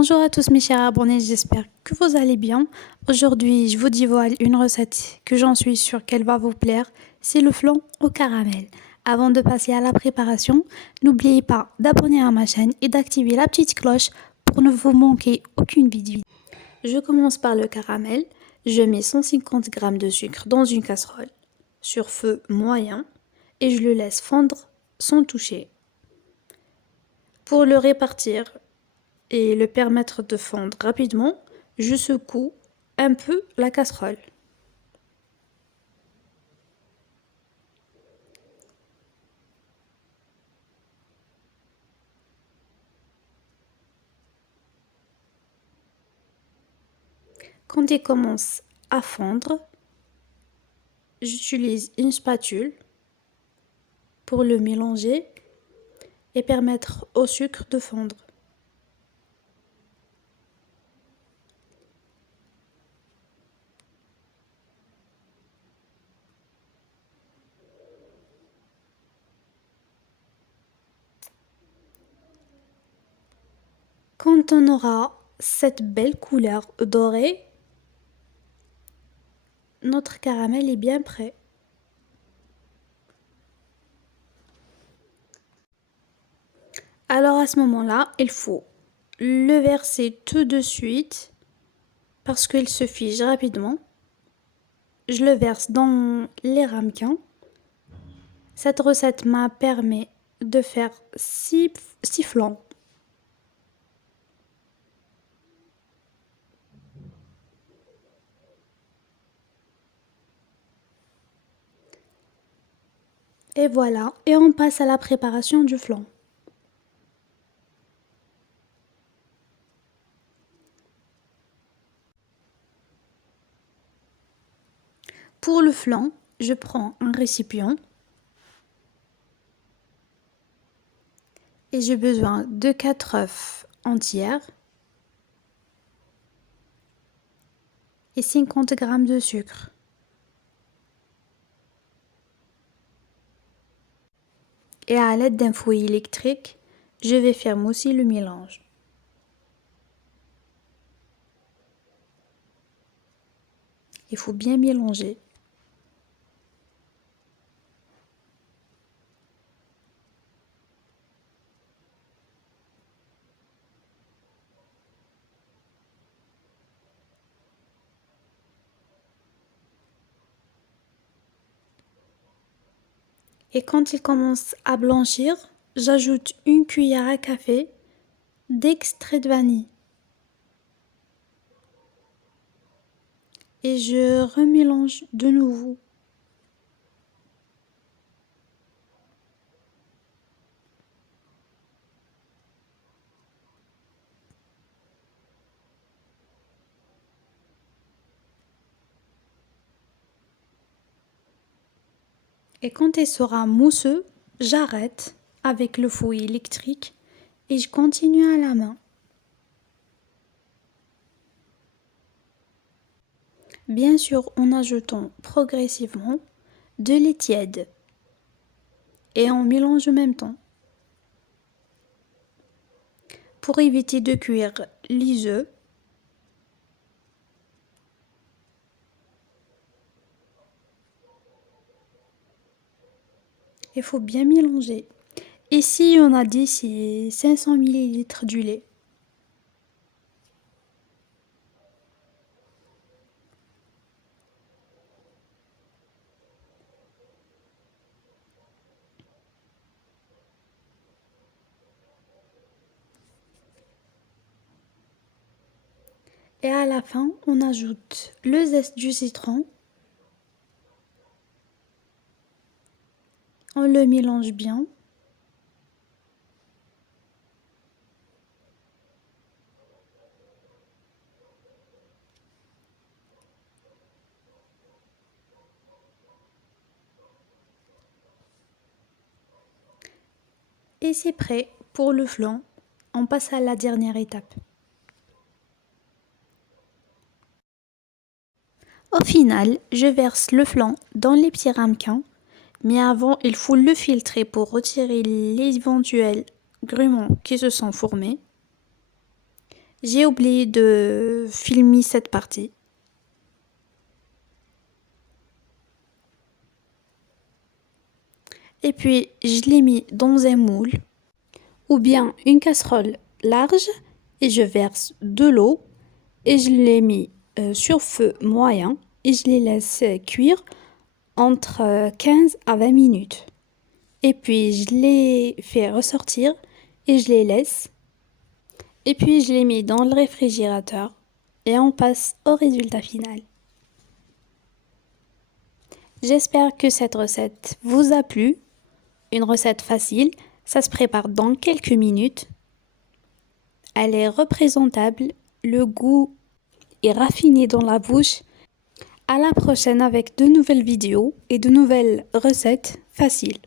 Bonjour à tous mes chers abonnés, j'espère que vous allez bien. Aujourd'hui, je vous dévoile une recette que j'en suis sûre qu'elle va vous plaire. C'est le flan au caramel. Avant de passer à la préparation, n'oubliez pas d'abonner à ma chaîne et d'activer la petite cloche pour ne vous manquer aucune vidéo. Je commence par le caramel. Je mets 150 g de sucre dans une casserole sur feu moyen et je le laisse fondre sans toucher. Pour le répartir et le permettre de fondre rapidement, je secoue un peu la casserole. Quand il commence à fondre, j'utilise une spatule pour le mélanger et permettre au sucre de fondre. Quand on aura cette belle couleur dorée, notre caramel est bien prêt. Alors à ce moment-là, il faut le verser tout de suite parce qu'il se fige rapidement. Je le verse dans les ramequins. Cette recette m'a permis de faire 6 flans. Et voilà, et on passe à la préparation du flan. Pour le flan, je prends un récipient et j'ai besoin de 4 œufs entiers et 50 g de sucre. Et à l'aide d'un fouet électrique, je vais faire mousser le mélange. Il faut bien mélanger. Et quand il commence à blanchir, j'ajoute une cuillère à café d'extrait de vanille. Et je remélange de nouveau. Et quand il sera mousseux, j'arrête avec le fouet électrique et je continue à la main. Bien sûr, en ajoutant progressivement de lait tiède et on mélange en même temps. Pour éviter de cuire les œufs, il faut bien mélanger. Ici, on a dit c'est 500 ml du lait. Et à la fin, on ajoute le zeste du citron. On le mélange bien. Et c'est prêt pour le flan. On passe à la dernière étape. Au final, je verse le flan dans les petits ramequins, mais avant, il faut le filtrer pour retirer les éventuels grumeaux qui se sont formés. J'ai oublié de filmer cette partie. Et puis, je l'ai mis dans un moule ou bien une casserole large et je verse de l'eau et je l'ai mis sur feu moyen et je les laisse cuire entre 15 à 20 minutes. Et puis, je les fais ressortir et je les laisse. Et puis, je les mets dans le réfrigérateur et on passe au résultat final. J'espère que cette recette vous a plu. Une recette facile, ça se prépare dans quelques minutes. Elle est représentable, le goût est raffiné dans la bouche. À la prochaine avec de nouvelles vidéos et de nouvelles recettes faciles.